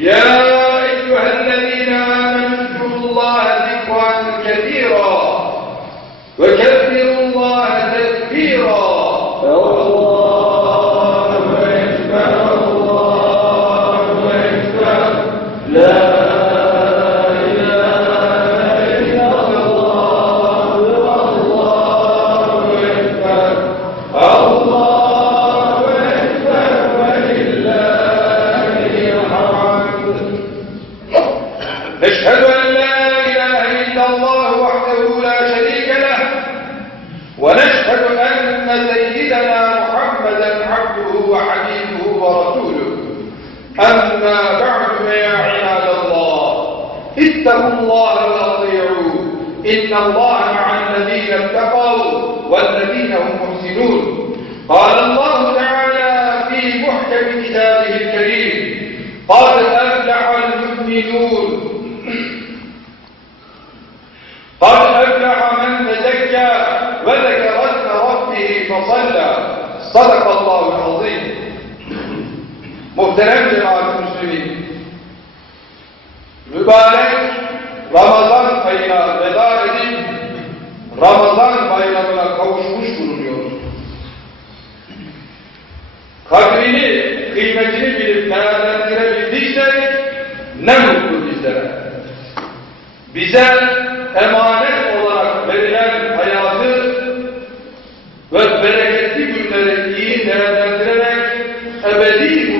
يا ورسوله. أما بعد فيا عباد الله اتقوا الله وأطيعوه. إن الله مع الذين اتقوا والذين هم محسنون. قال الله تعالى في محكم كتابه الكريم قد أفلح المؤمنون. Muhterem cemaat Müslümin, mübarek Ramazan ayına veda edip Ramazan bayramına kavuşmuş bulunuyoruz. Kadrini, kıymetini bilip değerlendirebildiysek ne mutlu bizlere. Bize emanet olarak verilen hayatı ve bereketli günleri iyi değerlendirerek ebedi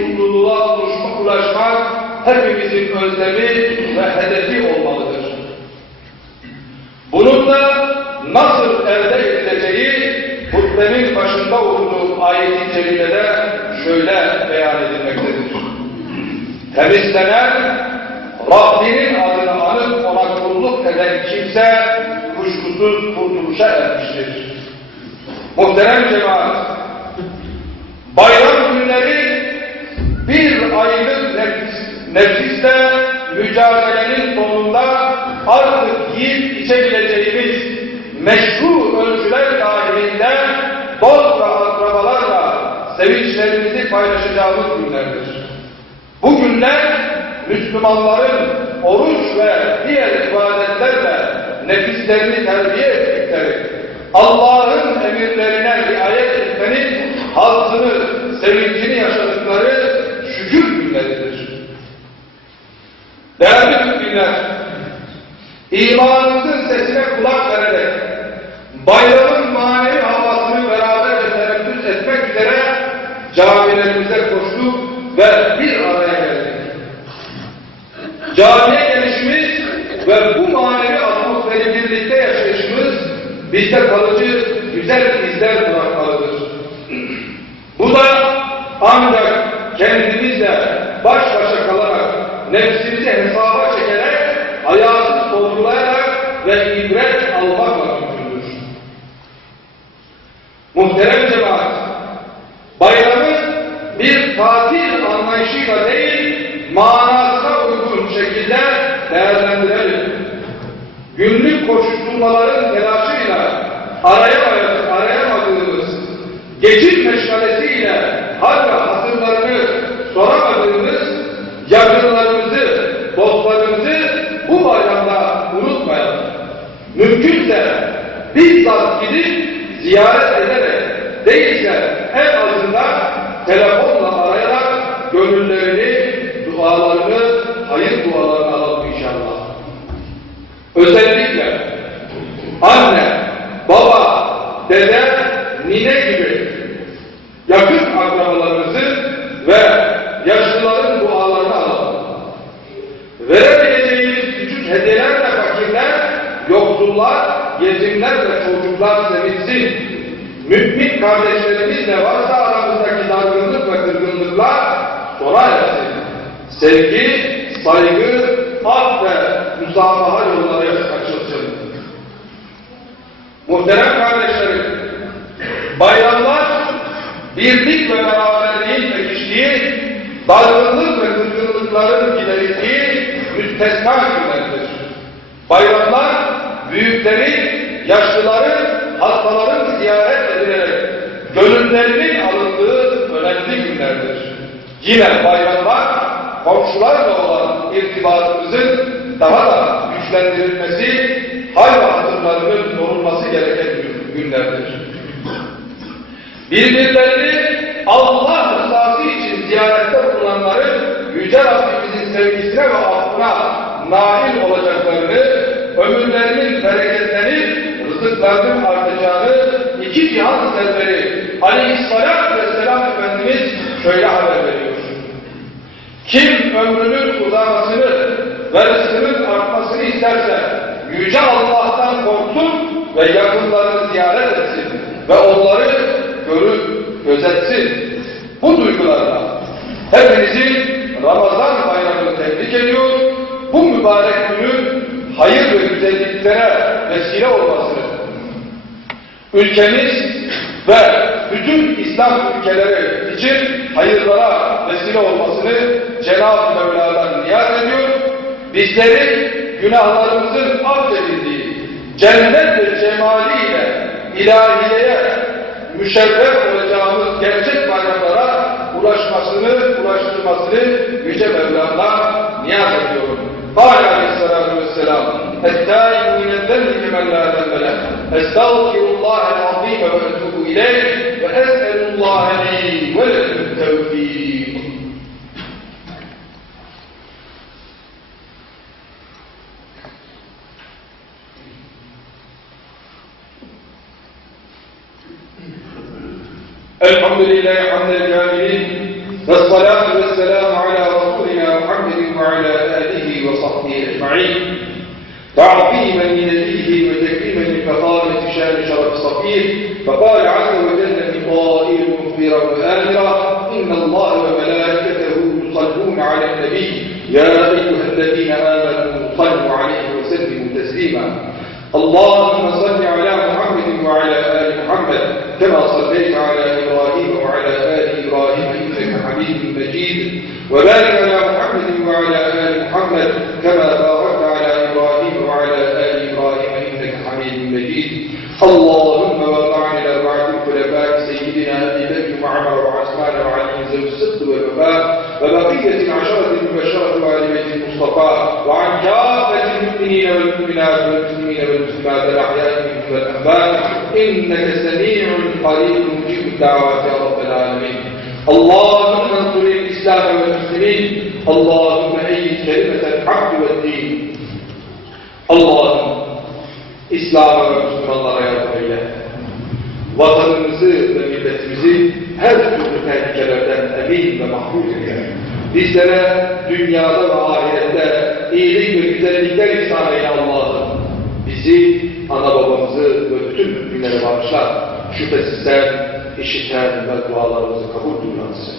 hepimizin özlemi ve hedefi olmalıdır. Bunun da nasıl elde edileceği hutbenin başında okuduğum ayet-i kerimede şöyle beyan edilmektedir. Temizlenen, Rabbinin adını anıp ona kulluk eden kimse kuşkusuz kurtuluşa ermiştir. Muhterem cemaat, bayram günleri bir aylık nefisle mücadelenin sonunda artık yiyip içebileceğimiz meşru ölçüler dahilinde dost ve akrabalarla sevinçlerimizi paylaşacağımız günlerdir. Bu günler Müslümanların oruç ve diğer ibadetlerle nefislerini terbiye ettikleri, Allah'ın emirlerine riayet etmenin hazzını, sevincini yaşadıkları imanımızın sesine kulak vererek, bayramın manevi havasını beraberce teneffüs etmek üzere camilerimize koştuk ve bir araya geldik. Camiye gelişimiz ve bu manevi atmosferi birlikte yaşayışımız bizde kalıcı güzel izler bırakmalıdır. Bu da ancak ve ibret almakla mümkündür. Muhterem cemaat, bayramı bir tatil anlayışıyla değil, manasına uygun şekilde değerlendirelim. Günlük koşuşturmaların telaşıyla arayamay- arayamadığımız, geçit meşgalesiyle hala bizzat gidip ziyaret ederek değilse en azından telefonla arayarak gönüllerini, dualarını, hayır dualarını alalım inşallah. Özellikle anne, yoksullar, yetimler ve çocuklar sevinsin. Mümin kardeşlerimizle varsa aramızdaki dargınlık ve kırgınlıklar sona ersin. Sevgi, saygı, af ve müsamaha yolları açılsın. Muhterem kardeşlerim, bayramlar birlik ve beraberliğin pekiştiği, dargınlık ve kırgınlıkların giderildiği müstesna günlerdir. Bayramlar büyükleri, yaşlıları, hastaların ziyaret edilerek gönüllerinin alındığı önemli günlerdir. Yine bayramlar komşularla olan irtibatımızın daha da güçlendirilmesi, hal ve hatırlarının korunması gereken günlerdir. Birbirlerini Allah rızası için ziyarette bulunanların Yüce Rabbimizin sevgisine ve affına nail olacaklarını, bereketlenip rızıklarının artacağını iki cihan serveri Aleyhisselatü Vesselam Efendimiz şöyle haber veriyor. Kim ömrünün uzamasını ve rızkının artmasını isterse Yüce Allah'tan korksun ve yakınlarını ziyaret etsin ve onları görüp gözetsin. Bu duygularla hepinizi Ramazan bayramını tebrik ediyor. Bu mübarek günün hayır ve güzelliklere vesile olmasını ülkemiz ve bütün İslam ülkeleri için hayırlara vesile olmasını Cenab-ı Mevla'dan niyaz ediyor. Bizleri günahlarımızın affedildiği cennet ve cemaliyle ilahiyeye müşerref olacağımız gerçek bayramlara ulaşmasını, ulaştırmasını Yüce Mevla'dan niyaz ediyorum. Bari aleyhissalatu vesselam. Ettâin minedden limen lâ أستغفر الله العظيم وأتوب إليه وأسأل الله لي ولكم التوفيق. الحمد لله حمد الكاملين والصلاة والسلام على رسولنا محمد وعلى آله وصحبه أجمعين. تعظيما صفيه فقال عز وجل قائل مخبرا وآمرا إن الله وملائكته يصلون على النبي. يا أيها الذين آمنوا صلوا عليه وسلموا تسليما. اللهم صل على محمد وعلى آل محمد كما صليت على إبراهيم وعلى آل إبراهيم إنك حميد مجيد. وبارك على محمد وعلى آل محمد كما باركت إنك سميع قريب مجيب الدعوات يا رب العالمين اللهم انصر الإسلام والمسلمين اللهم أيد كلمة الحق والدين اللهم İslam'a ve Müslümanlara yardım eyle. Vatanımızı ve milletimizi her türlü tehlikelerden emin ve mahfuz eyle. Bizlere dünyada ve ahirette iyilik ve güzellikler ihsan eyle Allah'ım. Bizi, ana babamızı ve bütün müminlere bağışlar. Şüphesiz işiten ve dualarımızı kabul duyansın.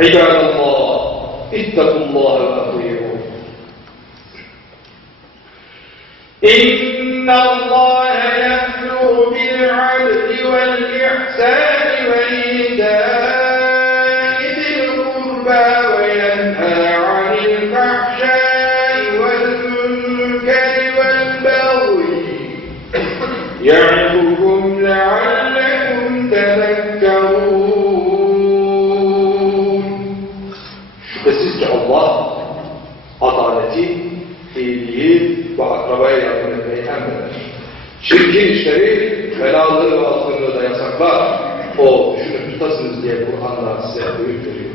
İbadallah, ittakullaha ve atıyum. İnna Allah yemlu bil'an adaleti, iyiliği ve akrabaya yardım etmeyi emreder. Çirkin işleri, belaları ve azgınlığı da yasaklar. O düşünüp tutasınız diye Kur'an'da size öğüt veriyor.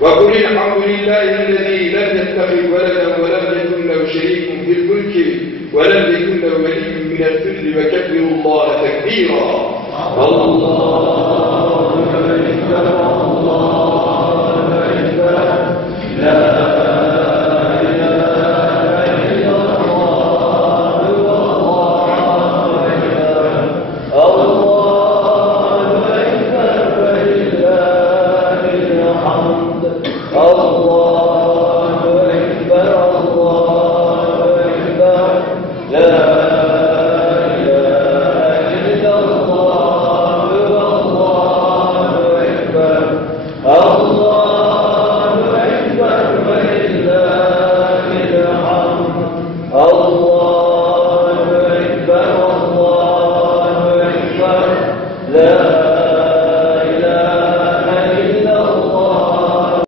وَقُلِ الْحَمْدُ لِلّٰهِ الَّذ۪ي لَمْ يَتَّخِذْ وَلَدًا وَلَمْ يَكُنْ لَهُ شَرِيكٌ فِي الْمُلْكِ وَلَمْ يَكُنْ لَهُ وَلِيٌّ مِنَ الذِّلِّ وَكَبِّرُوا اللّٰهَ تَكْبِيرًا الله